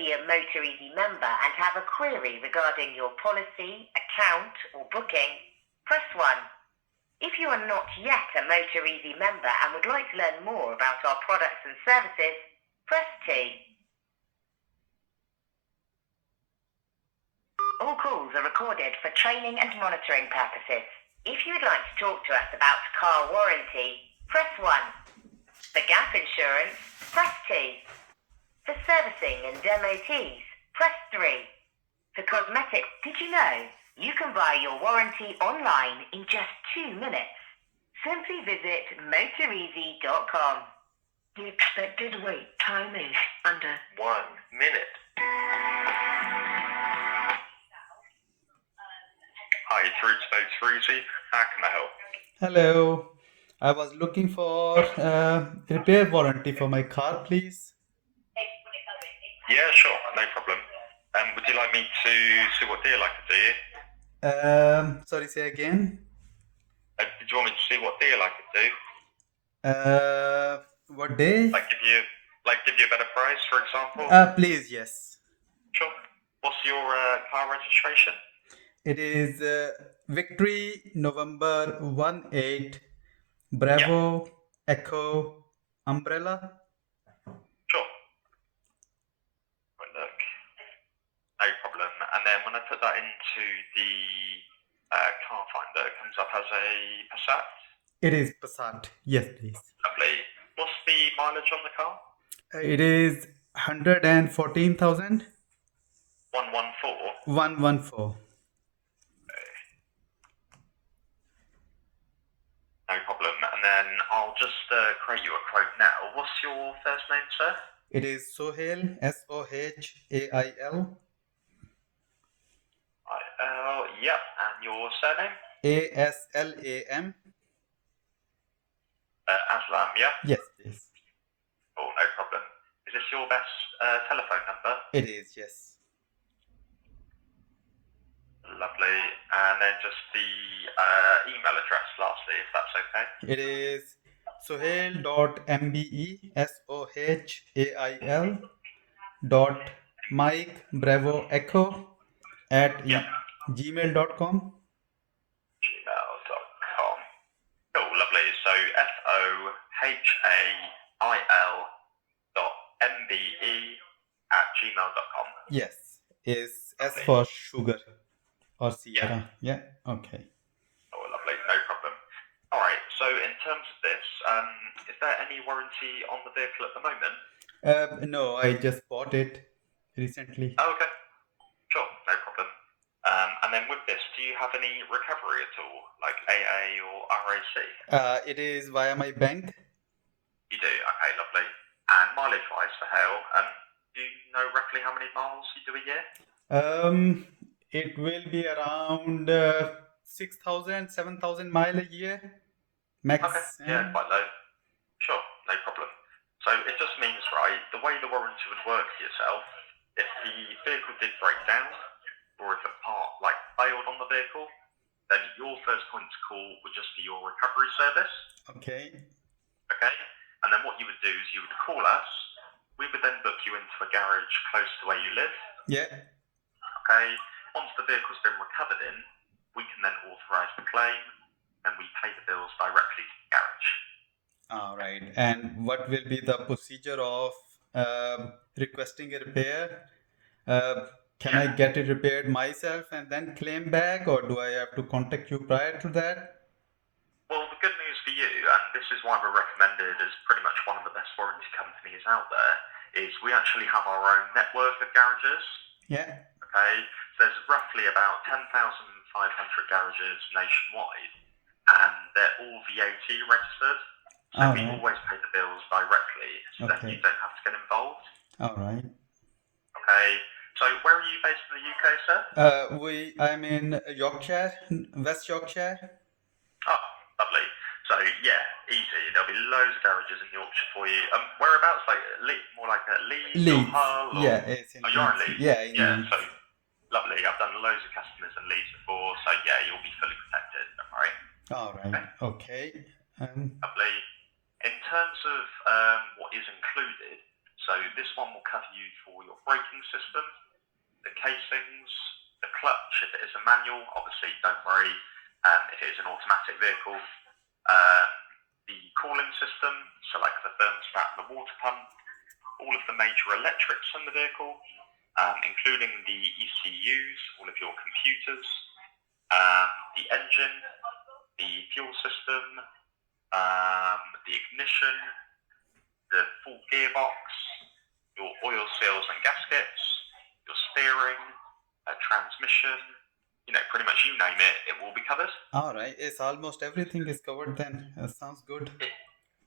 already a motoreasy member and have a query regarding your policy, account, or booking, press 1. If you are not yet a motoreasy member and would like to learn more about our products and services, press 2. All calls are recorded for training and monitoring purposes. If you would like to talk to us about car warranty, press 1. For gas insurance, press 2. For servicing and MOTs, press 3. For cosmetics, did you know you can buy your warranty online in just 2 minutes? Simply visit motoreasy.com. The expected wait time is under 1 minute. Hi, it's Roots Motoreasy. How can I help? Hello, I was looking for repair warranty for my car, please. Yeah, sure, no problem. Would you like me to see what deal I could do you? Sorry, say again. Did you want me to see what deal I could do? What day? Give you a better price, for example? Please, yes. Sure. What's your car registration? It is Victory November 18 Bravo Echo Umbrella. Sure. Right, look. No problem. And then when I put that into the car finder, it comes up as a Passat. It is Passat. Yes, please. Lovely. What's the mileage on the car? It is 114,000. 114. 114. No problem. And then I'll just create you a quote now. What's your first name, sir? It is Sohail, Sohail. Yep. And your surname? Aslam. Aslam, yeah? Yes, please. Oh, no problem. Is this your best telephone number? It is, yes. Lovely. And then just the email address lastly, if that's okay. It is sohail.mbe, Sohail dot Mike Bravo Echo at gmail.com. gmail.com. Oh, lovely. So sohail.mbe@gmail.com. Yes, is S for sugar or Sierra. Yeah, okay. Oh, lovely. No problem. All right. So in terms of this, is there any warranty on the vehicle at the moment? No, I just bought it recently. Oh, okay. Sure. No problem. And then with this, do you have any recovery at all, like AA or RAC? It is via my bank. You do? Okay, lovely. And mileage-wise for Hale, do you know roughly how many miles you do a year? It will be around 6,000, 7,000 mile a year. Max. Okay, yeah, quite low. Sure, no problem. So it just means, right, the way the warranty would work for yourself, if the vehicle did break down, or if a part failed on the vehicle, then your first point to call would just be your recovery service. Okay. Okay? And then what you would do is you would call us. We would then book you into a garage close to where you live. Yeah. Okay? Once the vehicle's been recovered in, we can then authorise the claim and we pay the bills directly to the garage. All right. And what will be the procedure of requesting a repair? Can I get it repaired myself and then claim back, or do I have to contact you prior to that? Well, the good news for you, and this is why we're recommended as pretty much one of the best warranty companies out there, is we actually have our own network of garages. Yeah. Okay, so there's roughly about 10,500 garages nationwide, and they're all VAT registered. So we always pay the bills directly, so that you don't have to get involved. All right. Okay, so where are you based in the UK, sir? I'm in Yorkshire, West Yorkshire. Oh, lovely. So yeah, easy. There'll be loads of garages in Yorkshire for you. Whereabouts? More like at Leeds or Hull? Or... Yeah, it's in you're in Leeds. Yeah, in Leeds. So lovely. I've done loads of customers in Leeds before, so yeah, you'll be fully protected. Don't worry. All right. Okay. Lovely. In terms of what is included, so So this one will cover you for your braking system, the casings, the clutch if it is a manual. Obviously, don't worry if it is an automatic vehicle. The cooling system, so like the thermostat and the water pump, all of the major electrics in the vehicle, including the ECUs, all of your computers, the engine, the fuel system, the ignition, the full gearbox, your oil seals and gaskets, your steering, transmission, pretty much you name it, it will be covered. All right. It's almost everything is covered then. Sounds good.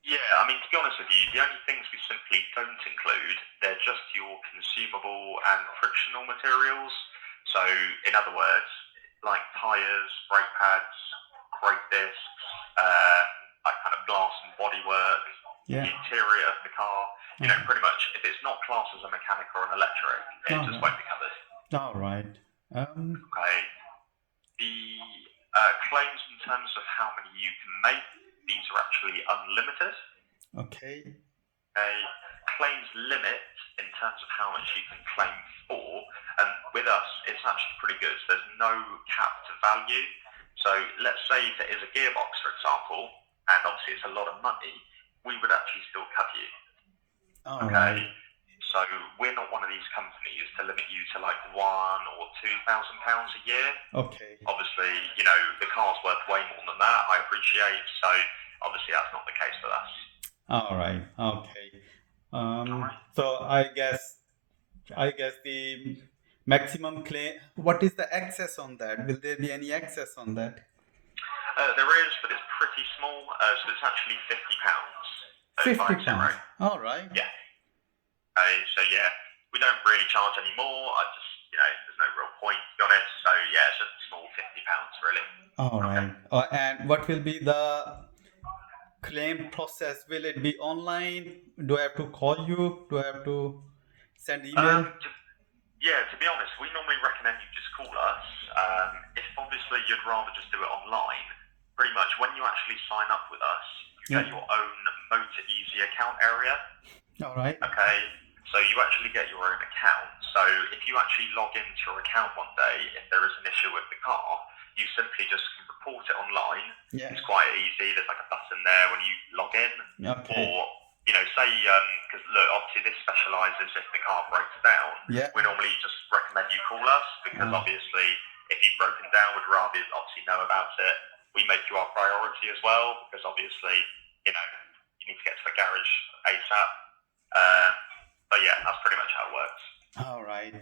Yeah, I mean, to be honest with you, the only things we simply don't include, they're just your consumable and frictional materials. So, in other words, like tyres, brake pads, brake discs, like kind of glass and bodywork, Yeah. the interior of the car, pretty much, if it's not classed as a mechanic or an electric, it just won't be covered. All right. Okay. The claims in terms of how many you can make, these are actually unlimited. Okay. Claims limit in terms of how much you can claim for, and with us, it's actually pretty good. So there's no cap to value. So let's say if it is a gearbox, for example, and obviously it's a lot of money, we would actually still cover you. All Okay. right. So we're not one of these companies to limit you to like £1,000 or £2,000 a year. Okay. Obviously, the car's worth way more than that. I appreciate. So obviously that's not the case with us. All right. Okay. Alright. So I guess the maximum claim. What is the excess on that? Will there be any excess on that? There is, but it's pretty small. So it's actually £50. So £50. All right. Yeah. So yeah, we don't really charge any more. I just, there's no real point to be honest. So yeah, it's just a small £50 really. All right. And what will be the claim process? Will it be online? Do I have to call you? Do I have to send email? To be honest, we normally recommend you just call us. If obviously you'd rather just do it online, pretty much when you actually sign up with us, you get your own motoreasy account area. All right. Okay, so you actually get your own account. So if you actually log into your account one day, if there is an issue with the car, you simply just report it online. Yeah. It's quite easy. There's like a button there when you log in. Okay. Or, say, because look, obviously this specialises if the car breaks down. Yeah. We normally just recommend you call us because obviously if you've broken down, we'd rather obviously know about it. We make you our priority as well because obviously, you need to get to the garage ASAP. But yeah, that's pretty much how it works. All right.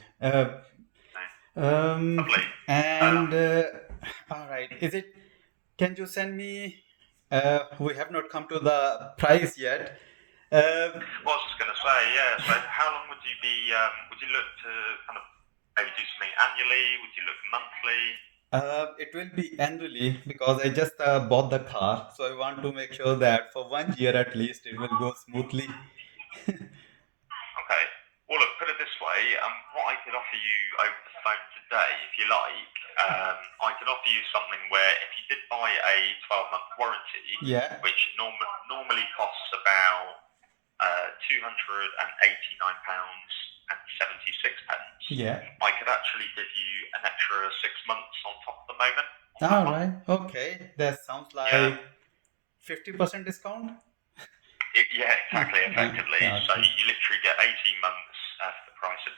Lovely. And all right. Can you send me? We have not come to the price yet. Well, I was just going to say, yeah. So, how long would you be? Would you look to kind of maybe do something annually? Would you look monthly? It will be annually because I just bought the car, so I want to make sure that for 1 year at least it will go smoothly. Okay. Well, look, put it this way. What I could offer you over the phone today, if you like, I could offer you something where if you did buy a 12-month warranty, Yeah. which normally costs about £289.76, Yeah. I could actually give you an extra 6 months on top of the moment. All right. Okay. That sounds like 50% discount. Yeah, exactly, effectively. Okay. So you literally get 18 months for the price of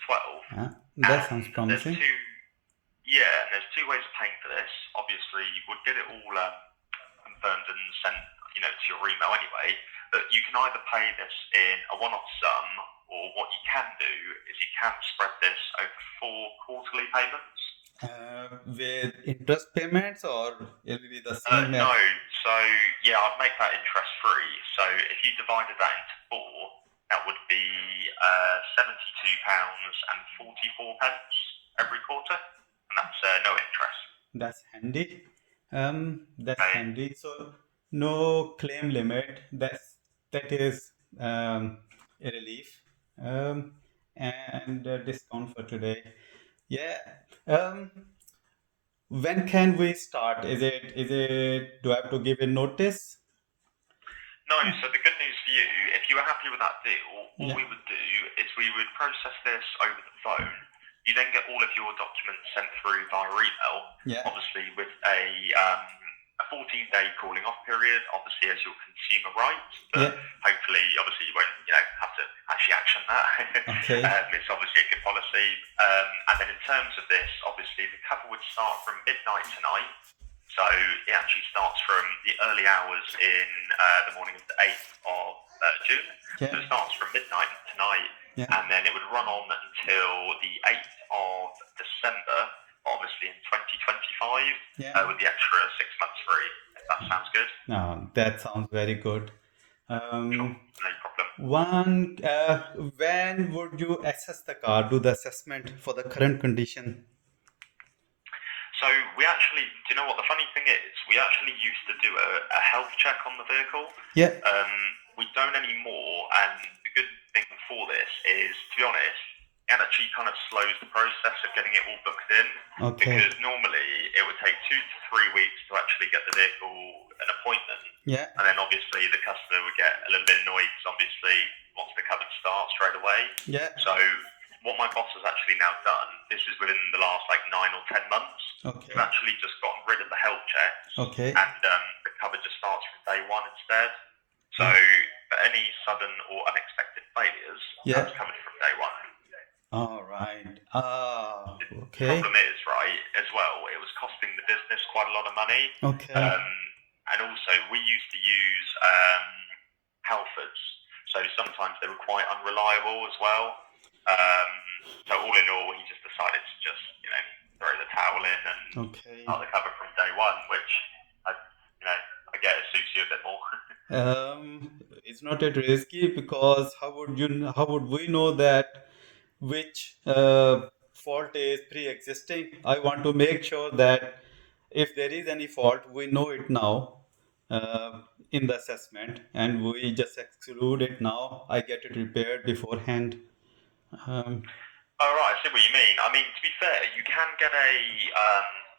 12. That sounds promising. There's two ways of paying for this. Obviously, you would get it all confirmed and sent, to your email anyway. But you can either pay this in a one-off sum, or what you can do is you can spread this over 4 quarterly payments. With interest payments, or it will be the same? No. So I'd make that interest free. So if you divided that into 4, that would be £72.44 every quarter, and that's no interest. That's handy. Handy. So no claim limit. That is a relief. And discount for today. Yeah. When can we start? Do I have to give a notice? No, No, so the good news for you, if you were happy with that deal, all Yeah. we would do is we would process this over the phone. You then get all of your documents sent through via email, Yeah. obviously with a 14-day calling off period, obviously as your consumer rights, but Yeah. hopefully, obviously you won't, have to actually action that. Okay. It's obviously a good policy. And then in terms of this, obviously the cover would start from midnight tonight. So it actually starts from the early hours in the morning of the 8th of June. Yeah. So it starts from midnight tonight, Yeah. and then it would run on until the 8th of December, obviously in 2025, Yeah. with the extra 6 months free, if that sounds good. That sounds very good. Sure, no problem. When would you assess the car, do the assessment for the current condition? So we actually, do you know what the funny thing is? We actually used to do a health check on the vehicle. Yeah. We don't anymore, and the good thing for this is, to be honest, it actually kind of slows the process of getting it all booked in. Okay. Because normally it would take 2 to 3 weeks to actually get the vehicle an appointment. Yeah. And then obviously the customer would get a little bit annoyed because obviously wants the cover to start straight away. Yeah. So what my boss has actually now done, this is within the last like 9 or 10 months, Okay. we've actually just gotten rid of the health checks, Okay. and the cover just starts from day one instead. So for any sudden or unexpected failures, Yeah. that's covered from day one. All right. The Okay. problem is, right, as well, it was costing the business quite a lot of money. Okay. And also, we used to use Halfords, so sometimes they were quite unreliable as well. So all in all, he just decided to just, throw the towel in and Okay. start the cover from day one, which I get it suits you a bit more. It's not that risky because how would we know that which fault is pre-existing? I want to make sure that if there is any fault, we know it now in the assessment, and we just exclude it now. I get it repaired beforehand. Oh, right, I see what you mean. I mean, to be fair, you can get a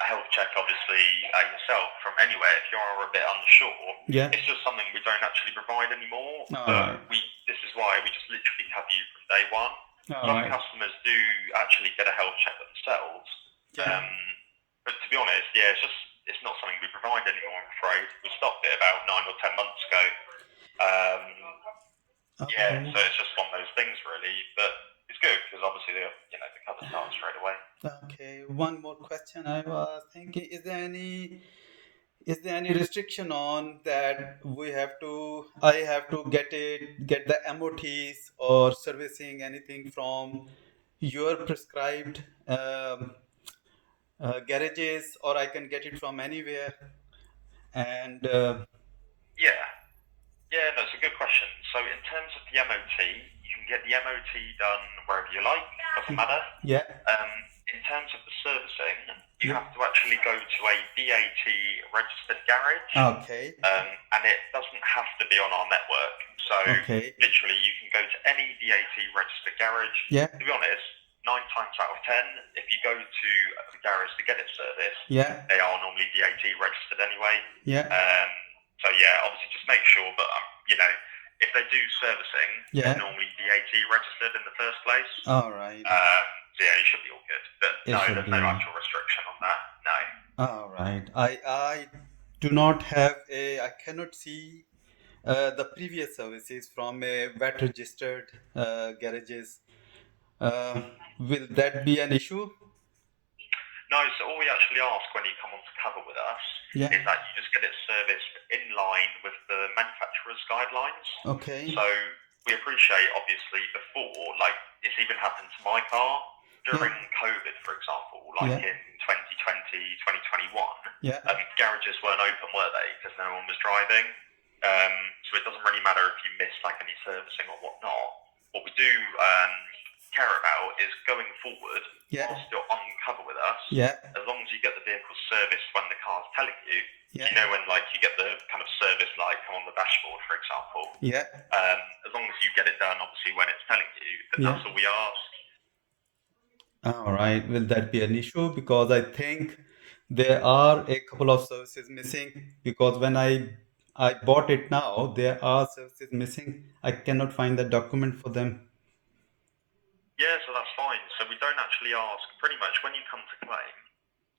health check, obviously, yourself from anywhere if you're a bit unsure. Yeah. It's just something we don't actually provide anymore. All But right. this is why we just literally cover you from day one. All Some right. customers do actually get a health check themselves. Yeah. But to be honest, yeah, it's not something we provide anymore, I'm afraid. We stopped it about 9 or 10 months ago. Yeah, Okay. so it's just one of those things, really. But it's good because obviously the cover starts straight away. Okay. One more question I was thinking: is there any restriction on that I have to get the MOTs or servicing anything from your prescribed garages, or I can get it from anywhere? And Yeah, no, it's a good question. So in terms of the MOT, you can get the MOT done wherever you like, doesn't matter. yeah. In terms of the servicing, you Yeah. have to actually go to a BAT registered garage. Okay. And it doesn't have to be on our network. So Okay. literally you can go to any BAT registered garage. Yeah. To be honest, 9 times out of 10, if you go to the garage to get it serviced, Yeah. they are normally BAT registered anyway. Yeah. So yeah, obviously just make sure, but if they do servicing, Yeah. they're normally BAT registered in the first place. All right. So yeah, you should be all good. But It no, should there's no be. actual restriction on that. No. All right. I do not have I cannot see the previous services from a VAT registered garages. Will that be an issue? No, so all we actually ask when you come on to cover with us Yeah. is that you just get it serviced in line with the manufacturer's guidelines. Okay. So we appreciate, obviously, before, like, it's even happened to my car during COVID, for example, like Yeah. in 2020, 2021. Yeah. Garages weren't open, were they? Because no one was driving. So it doesn't really matter if you miss, like, any servicing or whatnot. What we do care about is going forward, Yeah. whilst you're on cover with us, Yeah. as long as you get the vehicle serviced when the car's telling you, Yeah. you know, when like you get the kind of service light come on the dashboard, for example, Yeah. as long as you get it done, obviously, when it's telling you, then Yeah. that's all we ask. All right. Will that be an issue? Because I think there are a couple of services missing, because when I I bought it now. There are services missing. I cannot find the document for them. Yeah, so that's fine. So we don't actually ask, pretty much when you come to claim,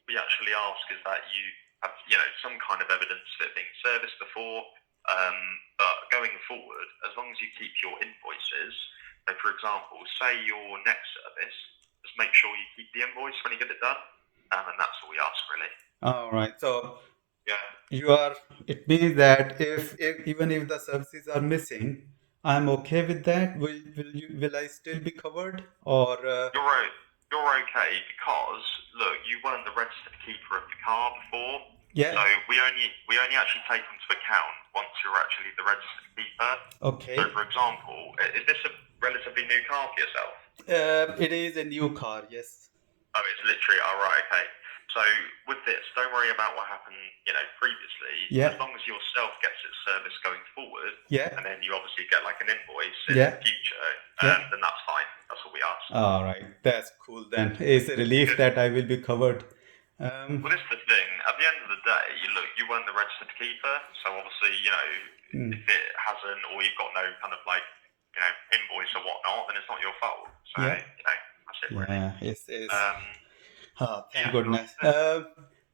we actually ask is that you have, some kind of evidence of it being serviced before. But going forward, as long as you keep your invoices, so for example, say your next service, just make sure you keep the invoice when you get it done, and that's all we ask really. All right. So Yeah. it means that if even if the services are missing, I'm okay with that. Will I still be covered or You're okay because look, you weren't the registered keeper of the car before. yeah? So we only actually take into account once you're actually the registered keeper. Okay. So for example, is this a relatively new car for yourself? It is a new car, yes. Oh, it's literally right. Okay. So with this, don't worry about what happened, previously. Yeah. As long as yourself gets its service going forward, Yeah. and then you obviously get like an invoice in Yeah. the future, Yeah. then that's fine. That's all we ask. All right, that's cool then. It's a relief that I will be covered. Well, this is the thing. At the end of the day, you weren't the registered keeper, so obviously, if it hasn't, or you've got no kind of like, invoice or whatnot, then it's not your fault. So, Yeah. that's it really. Yeah, it's thank Yeah. goodness.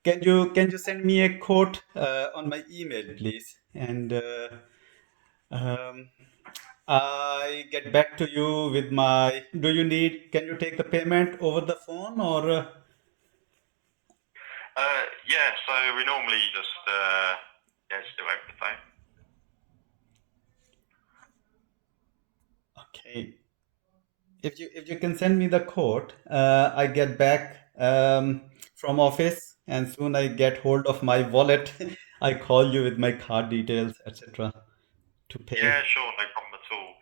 Can you send me a quote on my email, please? And um, I get back to you with my. Can you take the payment over the phone or? Yeah. So we normally just do over the phone. Okay. If you can send me the quote, I get back from office, and soon I get hold of my wallet. I call you with my card details, etc. to pay. Yeah, sure, no problem at all.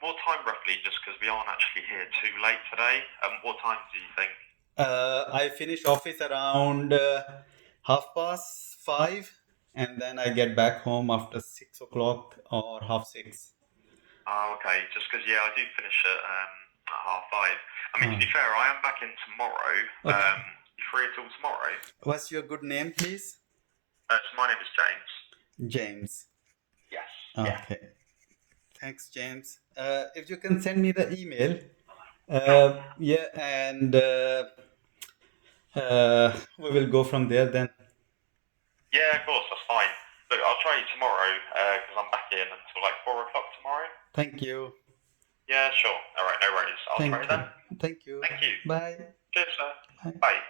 What time roughly? Just because we aren't actually here too late today. What time do you think? I finish office around 5:30, and then I get back home after 6 o'clock or half 6. Oh, okay. Just because, yeah, I do finish at 5:30. I mean, to be fair, I am back in tomorrow. Okay. You free till tomorrow? What's your good name, please? So my name is James. James. Yes. Okay. Yeah. Thanks, James. If you can send me the email, yeah, and we will go from there then. Yeah, of course, that's fine. Look, I'll try you tomorrow because I'm back in until like 4 o'clock tomorrow. Thank you. Yeah, sure. All right, no worries. I'll try you then. Thank you. Thank you. Bye. Cheers, sir. Bye. Bye.